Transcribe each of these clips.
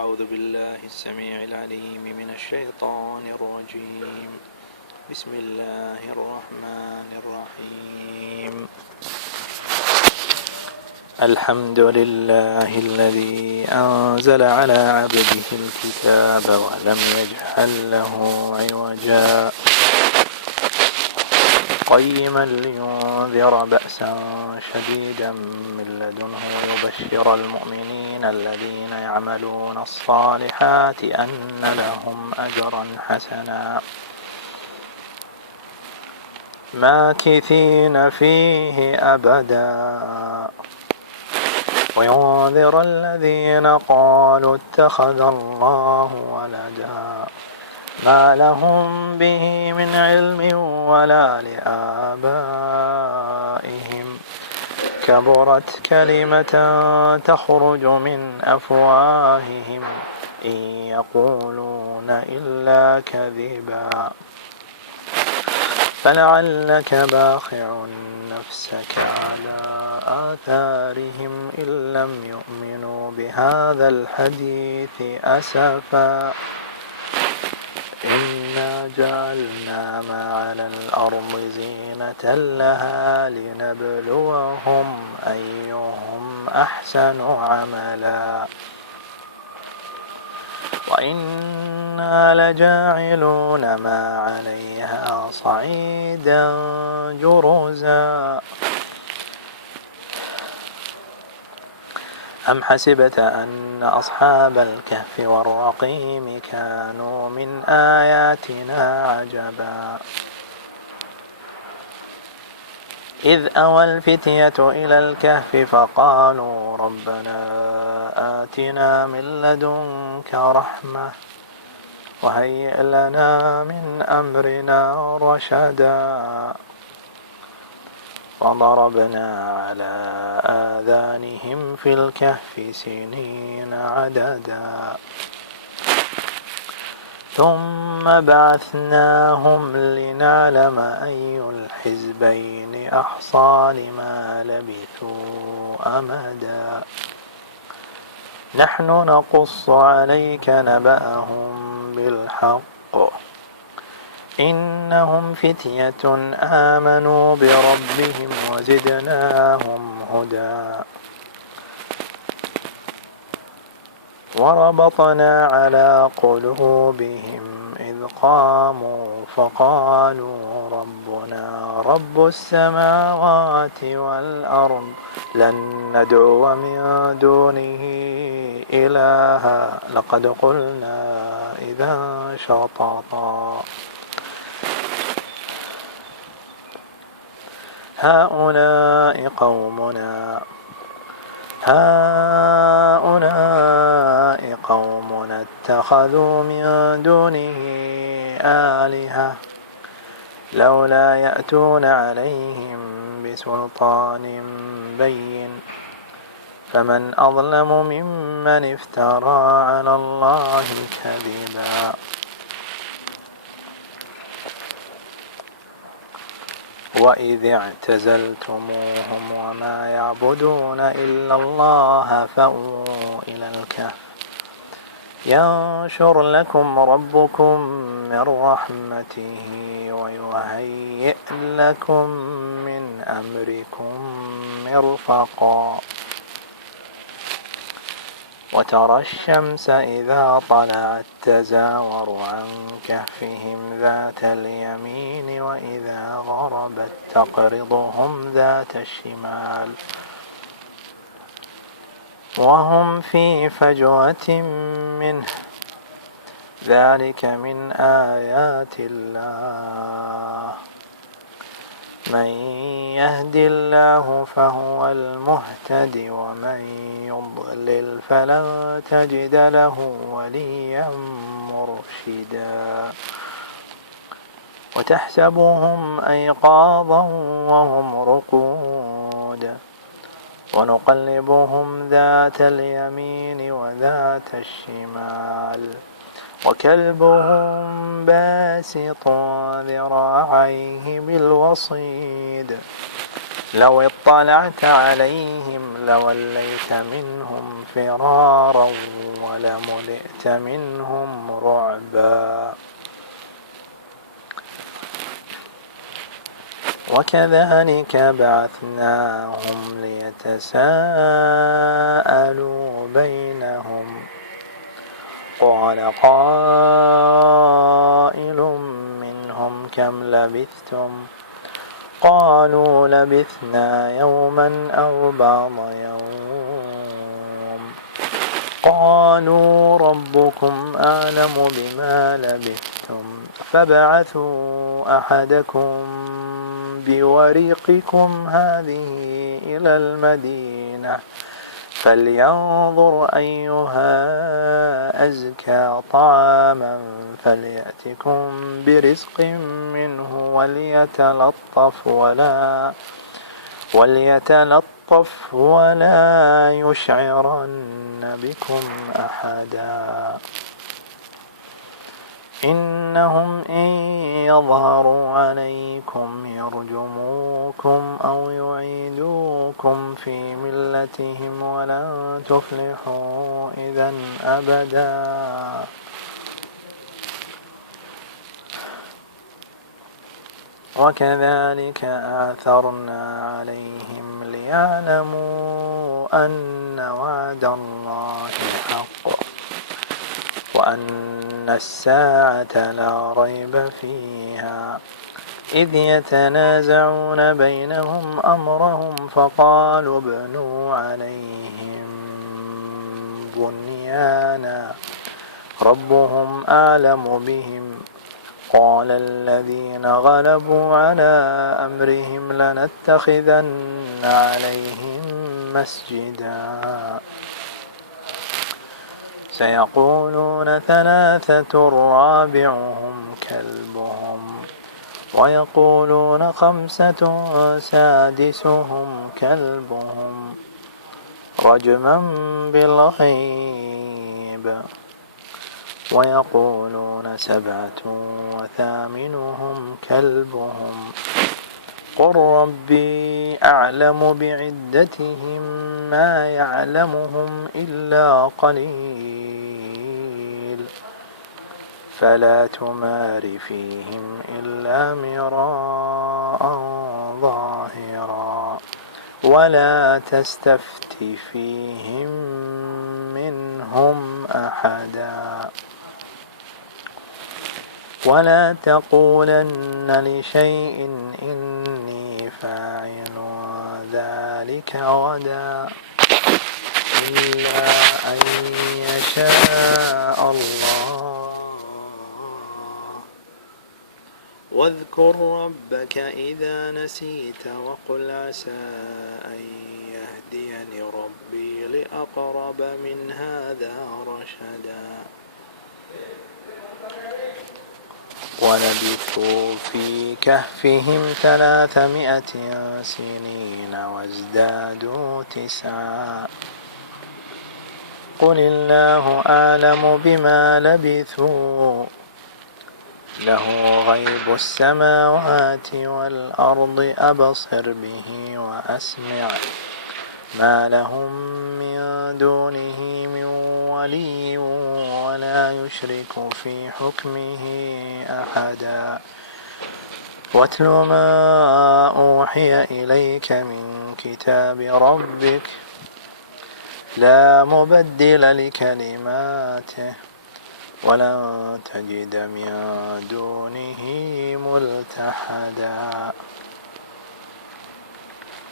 أعوذ بالله السميع العليم من الشيطان الرجيم. بسم الله الرحمن الرحيم. الحمد لله الذي أنزل على عبده الكتاب ولم يجعل له عوجا قيما لينذر بأسا شديدا من لدنه ويبشر المؤمنين الذين يعملون الصالحات أن لهم أجرا حسنا ماكثين فيه أبدا وينذر الذين قالوا اتخذ الله ولدا ما لهم به من علم ولا لآبائهم كبرت كلمة تخرج من أفواههم إن يقولون إلا كذبا فلعلك باخع نفسك على آثارهم إن لم يؤمنوا بهذا الحديث أسفا إنا جعلنا ما على الأرض زينة لها لنبلوهم أيهم أحسن عملا وإنا لجاعلون ما عليها صعيدا جرزا أم حسبت أن أصحاب الكهف والرقيم كانوا من آياتنا عجبا إذ أوى الفتية إلى الكهف فقالوا ربنا آتنا من لدنك رحمة وهيئ لنا من أمرنا رشدا وضربنا على آذانهم في الكهف سنين عددا ثم بعثناهم لنعلم أي الحزبين أحصى لما لبثوا أمدا نحن نقص عليك نبأهم بالحق إنهم فتية آمنوا بربهم وزدناهم هدى وربطنا على قلوبهم إذ قاموا فقالوا ربنا رب السماوات والأرض لن ندعو من دونه إلها لقد قلنا إذا شططا هؤلاء قومنا اتخذوا من دونه آلهة لولا يأتون عليهم بسلطان بين فمن أظلم ممن افترى على الله كذبا وإذ اعتزلتموهم وما يعبدون إلا الله فأووا إلى الكهف ينشر لكم ربكم من رحمته ويهيئ لكم من أمركم مرفقا وترى الشمس إذا طلعت تزاور عن كهفهم ذات اليمين وإذا غربت تقرضهم ذات الشمال وهم في فجوة منه ذلك من آيات الله من يهد الله فهو المهتد ومن يضلل فلن تجد له وليا مرشدا وتحسبهم أيقاظا وهم رقود ونقلبهم ذات اليمين وذات الشمال وكلبهم باسط ذراعيه بالوصيد لو اطلعت عليهم لوليت منهم فرارا ولملئت منهم رعبا. وكذلك بعثناهم ليتساءلوا بينهم قال قائل منهم كم لبثتم قالوا لبثنا يوما أو بعض يوم قالوا ربكم أعلم بما لبثتم فابعثوا أحدكم بورقكم هذه إلى المدينة فلينظر أيها أزكى طعاما فليأتكم برزق منه وليتلطف ولا يشعرن بكم أحدا. إنهم إن يظهروا عليكم يرجموكم أو يعيدوكم في ملتهم ولن تفلحوا إذا أبدا. وكذلك آثرنا عليهم ليعلموا أن وعد الله حق وأن الساعة لا ريب فيها إذ يتنازعون بينهم أمرهم فقالوا ابنوا عليهم بنيانا ربهم أعلم بهم قال الذين غلبوا على أمرهم لنتخذن عليهم مسجدا سيقولون ثلاثة رابعهم كلبهم ويقولون خمسة سادسهم كلبهم رجما بالغيب ويقولون سبعة وثامنهم كلبهم قل ربي أعلم بعدتهم ما يعلمهم إلا قليل فلا تمار فيهم إلا مراء ظاهرا ولا تستفت فيهم منهم أحدا ولا تقولن لشيء إني فاعل ذلك غدا إلا أن يشاء الله واذكر ربك إذا نسيت وقل عسى أن يهديني ربي لأقرب من هذا رشدا ولبثوا في كهفهم 300 سنين وازدادوا 9 قل الله أعلم بما لبثوا له غيب السماوات والأرض أبصر به وأسمع ما لهم من دونه من ولي ولا يشرك في حكمه أحدا واتل ما أوحي إليك من كتاب ربك لا مبدل لكلماته ولن تجد من دونه ملتحدا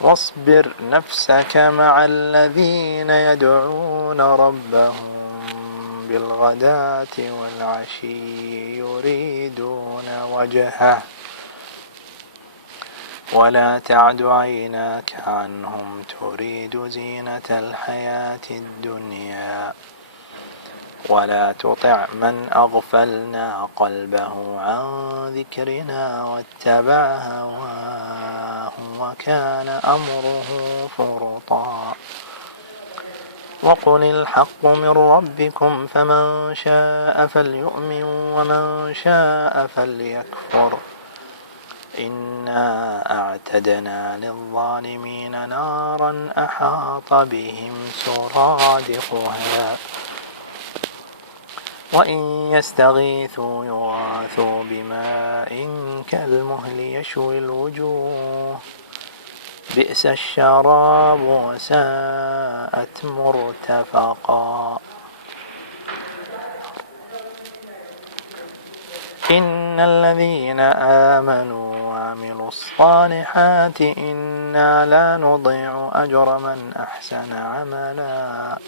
واصبر نفسك مع الذين يدعون ربهم بالغداة والعشي يريدون وجهه ولا تعد عيناك عنهم تريد زينة الحياة الدنيا ولا تطع من أغفلنا قلبه عن ذكرنا واتبع هواه وكان أمره فرطا وقل الحق من ربكم فمن شاء فليؤمن ومن شاء فليكفر إنا أعتدنا للظالمين نارا أحاط بهم سرادقها وإن يستغيثوا يغاثوا بماء كالمهل يشوي الوجوه بئس الشراب وساءت مرتفقا إن الذين آمنوا وعملوا الصالحات إنا لا نضيع أجر من أحسن عملا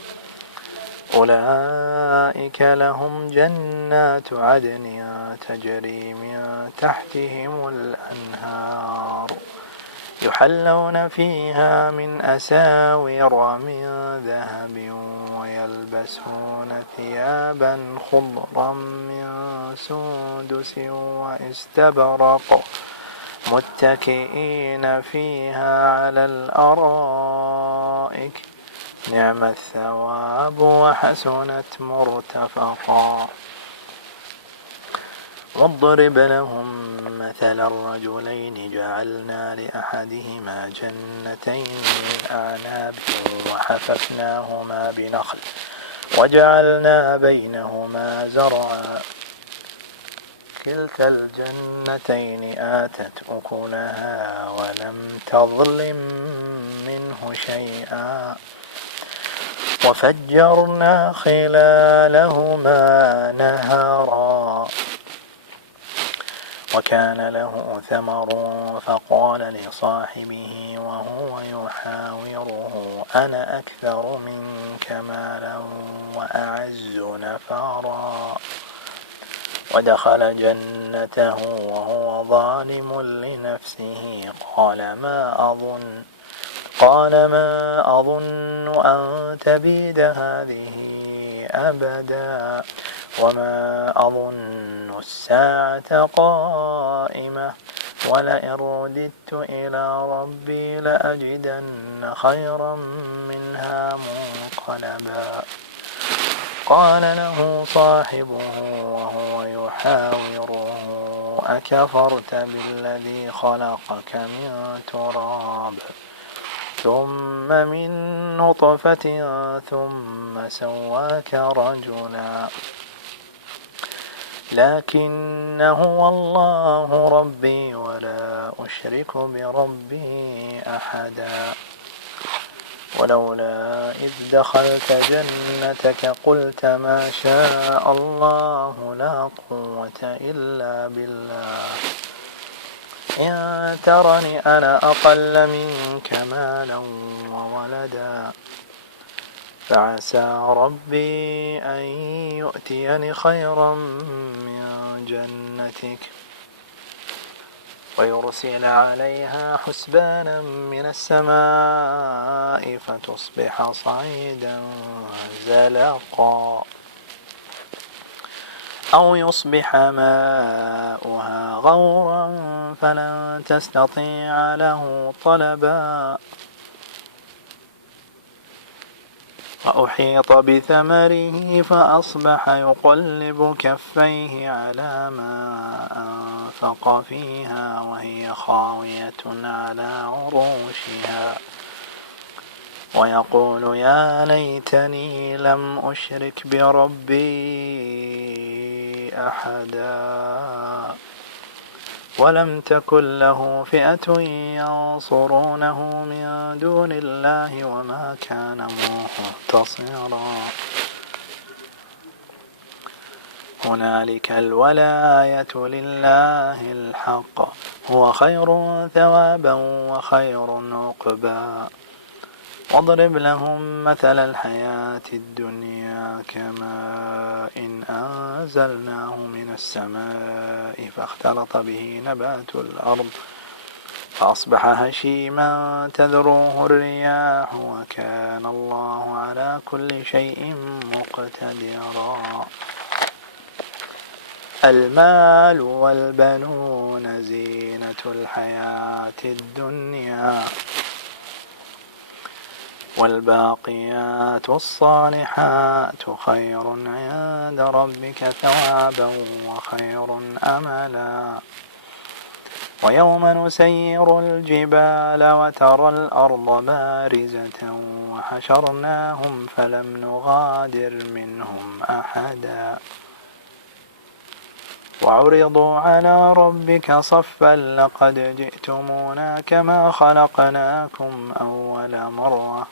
أولئك لهم جنات عدن تجري من تحتهم الأنهار يحلون فيها من أساور من ذهب ويلبسون ثيابا خضرا من سندس واستبرق متكئين فيها على الأرائك نعم الثواب وحسنت مرتفقا واضرب لهم مثل الرجلين جعلنا لأحدهما جنتين من أعناب وحففناهما بنخل وجعلنا بينهما زرعا كلتا الجنتين آتت أكلها ولم تظلم منه شيئا وفجرنا خلالهما نهرا وكان له ثمر فقال لصاحبه وهو يحاوره أنا أكثر منك مالا وأعز نفرا ودخل جنته وهو ظالم لنفسه قال ما أظن أن تبيد هذه أبدا وما أظن الساعة قائمة ولئن رددت إلى ربي لأجدن خيرا منها منقلبا قال له صاحبه وهو يحاوره أكفرت بالذي خلقك من تراب ثم من نطفة ثم سواك رجلا لكن هو الله ربي ولا أشرك بربي أحدا ولولا إذ دخلت جنتك قلت ما شاء الله لا قوة إلا بالله إن ترني أنا أقل منك مالا وولدا فعسى ربي أن يؤتيني خيرا من جنتك ويرسل عليها حسبانا من السماء فتصبح صعيدا زلقا أو يصبح ماؤها غورا فلن تستطيع له طلبا وأحيط بثمره فأصبح يقلب كفيه على ما أنفق فيها وهي خاوية على عروشها ويقول يا ليتني لم أشرك بربي أحدا ولم تكن له فئة ينصرونه من دون الله وما كان منتصرا هنالك الولاية لله الحق هو خير ثوابا وخير عقبا واضرب لهم مثل الحياة الدنيا كماء إن أنزلناه من السماء فاختلط به نبات الأرض فأصبح هشيما تذروه الرياح وكان الله على كل شيء مقتدرا المال والبنون زينة الحياة الدنيا والباقيات الصالحات خير عند ربك ثوابا وخير أملا ويوم نسير الجبال وترى الأرض بارزة وحشرناهم فلم نغادر منهم أحدا وعرضوا على ربك صفا لقد جئتمونا كما خلقناكم أول مرة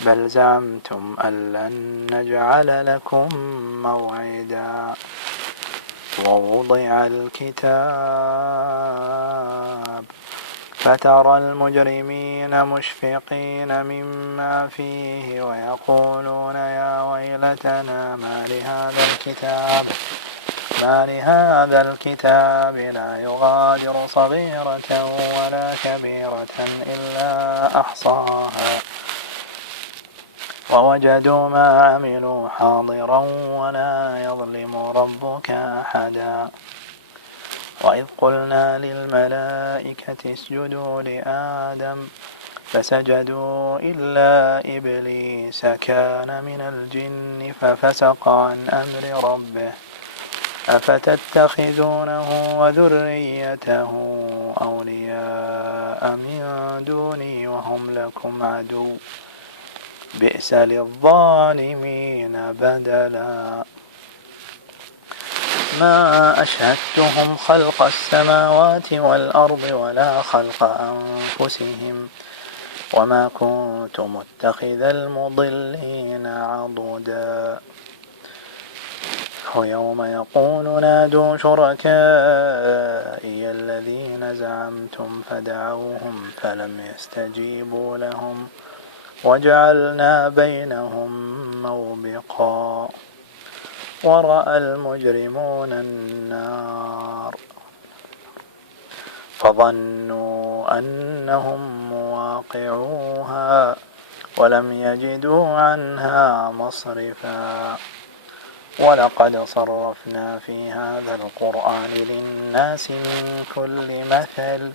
بل زعمتم أن لن نجعل لكم موعدا ووضع الكتاب فترى المجرمين مشفقين مما فيه ويقولون يا ويلتنا ما لهذا الكتاب لا يغادر صغيرة ولا كبيرة إلا أحصاها ووجدوا ما عملوا حاضرا ولا يظلم ربك أحدا وإذ قلنا للملائكة اسجدوا لآدم فسجدوا إلا إبليس كان من الجن ففسق عن أمر ربه أفتتخذونه وذريته أولياء من دوني وهم لكم عدو بئس للظالمين بدلا ما أشهدتهم خلق السماوات والأرض ولا خلق أنفسهم وما كنت متخذ المضلين عضدا ويوم يقول نادوا شركائي الذين زعمتم فدعوهم فلم يستجيبوا لهم وجعلنا بينهم موبقا ورأى المجرمون النار فظنوا أنهم مواقعوها ولم يجدوا عنها مصرفا ولقد صرفنا في هذا القرآن للناس من كل مثل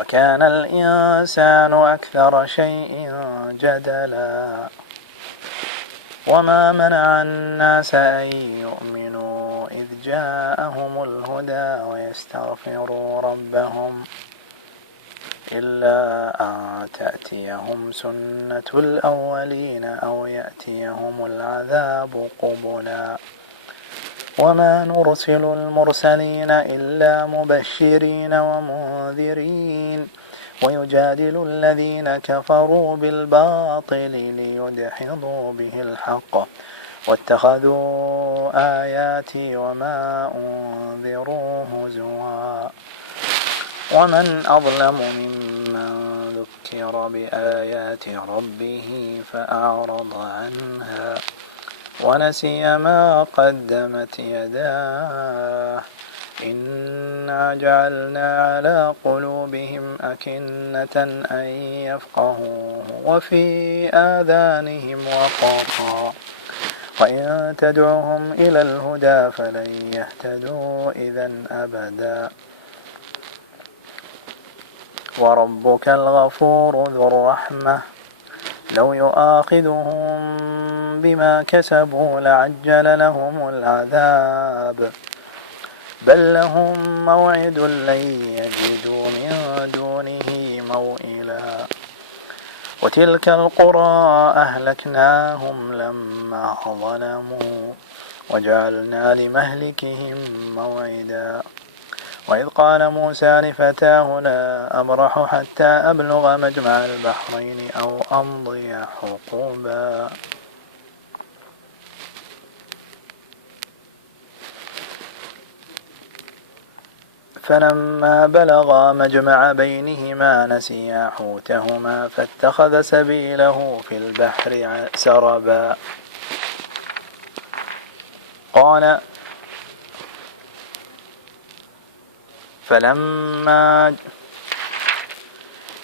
وكان الإنسان أكثر شيء جدلا وما منع الناس أن يؤمنوا إذ جاءهم الهدى ويستغفروا ربهم إلا أن تأتيهم سنة الأولين أو يأتيهم العذاب قبلا وما نرسل المرسلين إلا مبشرين ومنذرين ويجادل الذين كفروا بالباطل ليدحضوا به الحق واتخذوا آياتي وما أنذروا هزوا ومن أظلم ممن ذكر بآيات ربه فأعرض عنها ونسي ما قدمت يداه إنا جعلنا على قلوبهم أكنة أن يفقهوه وفي آذانهم وقرا وإن تدعهم إلى الهدى فلن يهتدوا إذا أبدا وربك الغفور ذو الرحمة لو يؤاخذهم بما كسبوا لعجل لهم العذاب بل لهم موعد لن يجدوا من دونه موئلا وتلك القرى أهلكناهم لما ظلموا وجعلنا لمهلكهم موعدا وإذ قال موسى لفتاه لا أبرح حتى أبلغ مجمع البحرين أو أمضي حقوبا فلما بلغا مجمع بينهما نسيا حوتهما فاتخذ سبيله في البحر سربا قال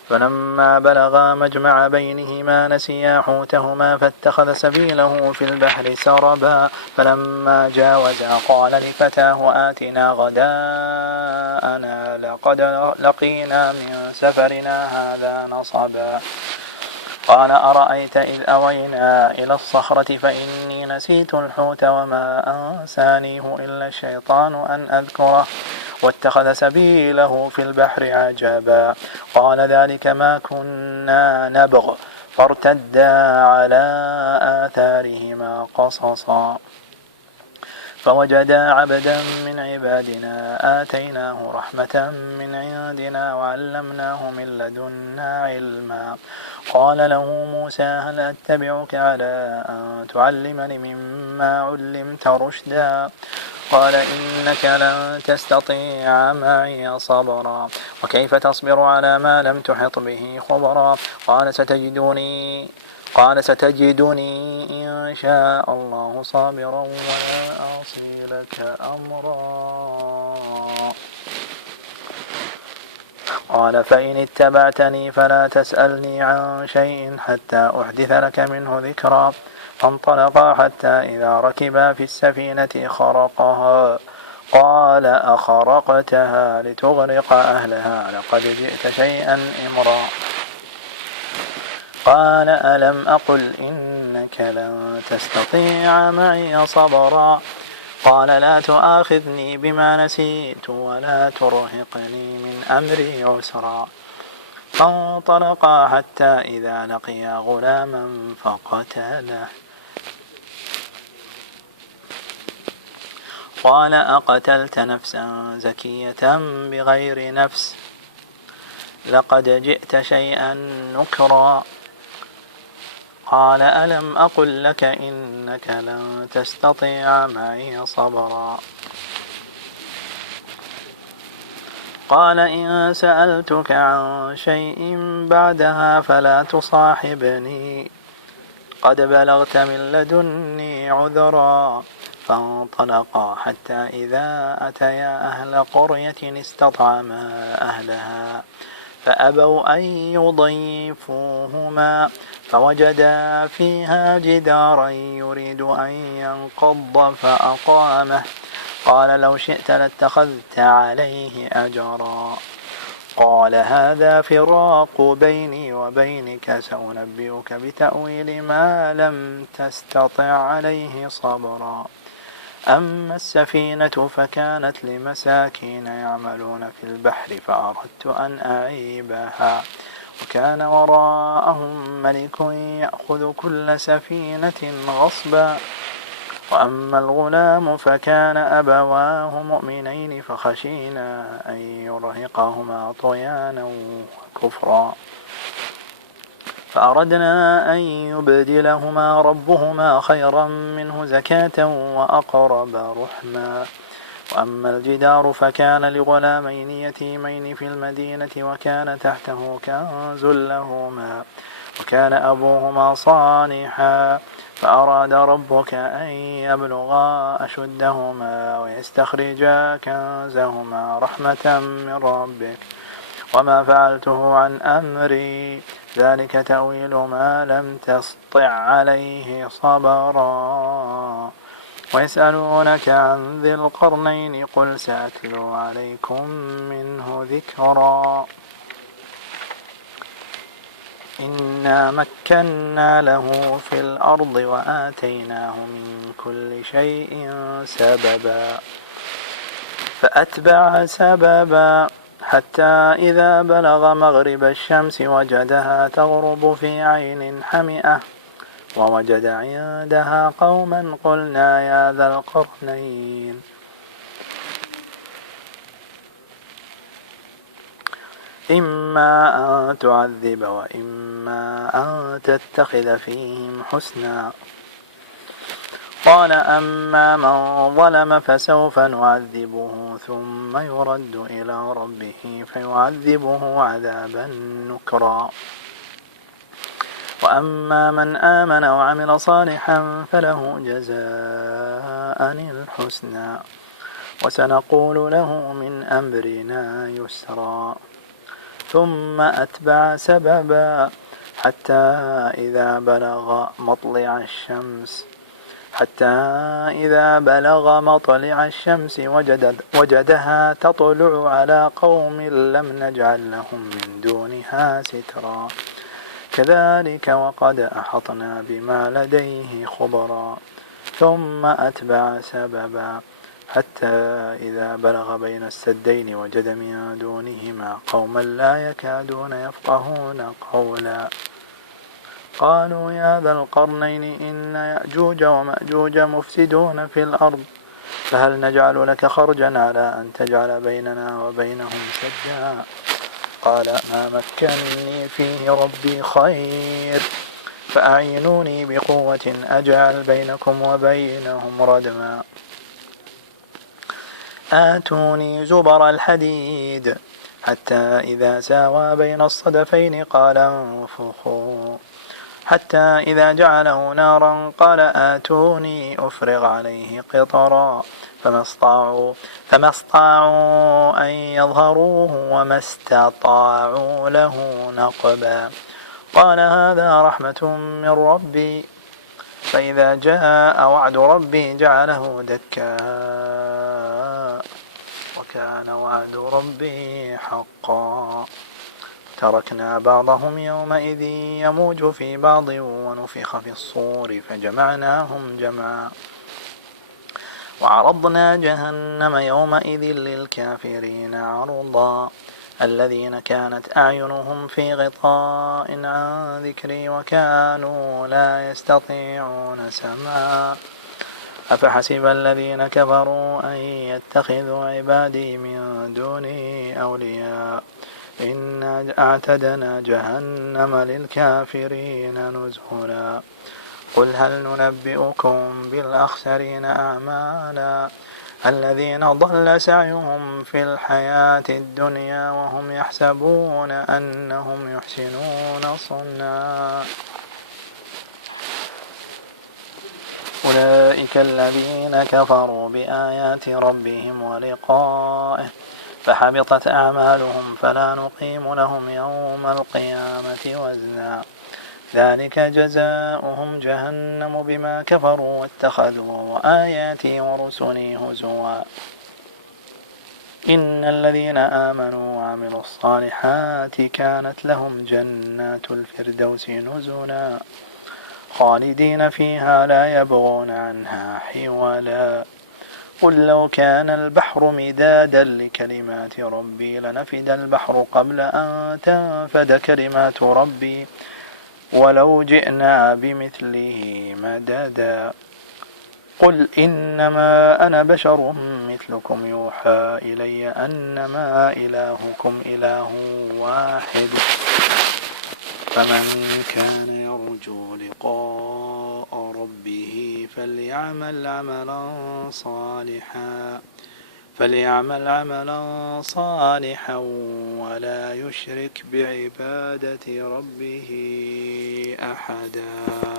فلما بلغا مجمع بينهما نسيا حوتهما فاتخذ سبيله في البحر سربا فلما جاوزا قال لفتاه آتنا غداءنا لقد لقينا من سفرنا هذا نصبا قال أرأيت إذ أوينا إلى الصخرة فإني نسيت الحوت وما أنسانيه إلا الشيطان أن أذكره واتخذ سبيله في البحر عجبا قال ذلك ما كنا نبغ فارتدا على آثارهما قصصا فوجدا عبدا من عبادنا آتيناه رحمة من عندنا وعلمناه من لدنا علما قال له موسى هل أتبعك على أن تعلمني مما علمت رشدا قال إنك لن تستطيع معي صبرا وكيف تصبر على ما لم تحط به خبرا قال ستجدني إن شاء الله صابرا ولا أعصي لك أمرا قال فإن اتبعتني فلا تسألني عن شيء حتى أحدث لك منه ذكرا فانطلقا حتى إذا ركبا في السفينة خرقها قال أخرقتها لتغرق أهلها لقد جئت شيئا إمرا قال ألم أقل إنك لن تستطيع معي صبرا قال لا تؤاخذني بما نسيت ولا ترهقني من أمري عسرا فانطلقا حتى إذا لقيا غلاما فقتله قال أقتلت نفسا زكية بغير نفس لقد جئت شيئا نكرا قال ألم أقل لك إنك لن تستطيع معي صبرا قال إن سألتك عن شيء بعدها فلا تصاحبني قد بلغت من لدني عذرا فانطلقا حتى إذا أتيا أهل قرية استطعما أهلها فأبوا أن يضيفوهما فوجدا فيها جدارا يريد أن ينقض فأقامه قال لو شئت لاتخذت عليه أجرا قال هذا فراق بيني وبينك سأنبئك بتأويل ما لم تستطع عليه صبرا أما السفينة فكانت لمساكين يعملون في البحر فأردت أن أعيبها وكان وراءهم ملك يأخذ كل سفينة غصبا وأما الغلام فكان أبواه مؤمنين فخشينا أن يرهقهما طغيانا وكفرا فأردنا أن يبدلهما ربهما خيرا منه زكاة وأقرب رحما وأما الجدار فكان لغلامين يتيمين في المدينة وكان تحته كنز لهما وكان أبوهما صالحا فأراد ربك أن يبلغا أشدهما ويستخرجا كنزهما رحمة من ربك وما فعلته عن أمري ذلك تأويل ما لم تسطع عليه صبرا ويسألونك عن ذي القرنين قل سأتلو عليكم منه ذكرا إنا مكنا له في الأرض وآتيناه من كل شيء سببا فأتبع سببا حتى إذا بلغ مغرب الشمس وجدها تغرب في عين حمئة ووجد عندها قوما قلنا يا ذا القرنين إما أن تعذب وإما أن تتخذ فيهم حسنا قال أما من ظلم فسوف نعذبه ثم يرد إلى ربه فيعذبه عذابا نكرا وأما من آمن وعمل صالحا فله جزاء الحسنى وسنقول له من أمرنا يسرا ثم أتبع سببا حتى إذا بلغ مطلع الشمس وجدها تطلع على قوم لم نجعل لهم من دونها سترا كذلك وقد أحطنا بما لديه خبرا ثم أتبع سببا حتى إذا بلغ بين السدين وجد من دونهما قوما لا يكادون يفقهون قولا قالوا يا ذا القرنين إن يأجوج ومأجوج مفسدون في الأرض فهل نجعل لك خرجا على أن تجعل بيننا وبينهم سدا قال ما مكنني فيه ربي خير فأعينوني بقوة أجعل بينكم وبينهم ردما آتوني زبر الحديد حتى إذا ساوى بين الصدفين قال انفخوا حتى إذا جعله نارا قال آتوني أفرغ عليه قطرا فما استطاعوا أن يظهروه وما استطاعوا له نقبا قال هذا رحمة من ربي فإذا جاء وعد ربي جعله دكا وكان وعد ربي حقا تركنا بعضهم يومئذ يموج في بعض ونفخ في الصور فجمعناهم جمعا وعرضنا جهنم يومئذ للكافرين عرضا الذين كانت أعينهم في غطاء عن ذكري وكانوا لا يستطيعون سمعا أفحسب الذين كفروا أن يتخذوا عبادي من دوني أولياء إنا أعتدنا جهنم للكافرين نزلا قل هل ننبئكم بالأخسرين أعمالا الذين ضل سعيهم في الحياة الدنيا وهم يحسبون أنهم يحسنون صنعا أولئك الذين كفروا بآيات ربهم ولقائه فحبطت أعمالهم فلا نقيم لهم يوم القيامة وزنا ذلك جزاؤهم جهنم بما كفروا واتخذوا آياتي ورسلي هزوا إن الذين آمنوا وعملوا الصالحات كانت لهم جنات الفردوس نزلا خالدين فيها لا يبغون عنها حولا قل لو كان البحر مدادا لكلمات ربي لنفد البحر قبل أن تنفد كلمات ربي ولو جئنا بمثله مددا قل إنما أنا بشر مثلكم يوحى إلي أنما إلهكم إله واحد فمن كان يرجو لقاء ربه فليعمل عملا صالحا ولا يشرك بعبادة ربه أحدا.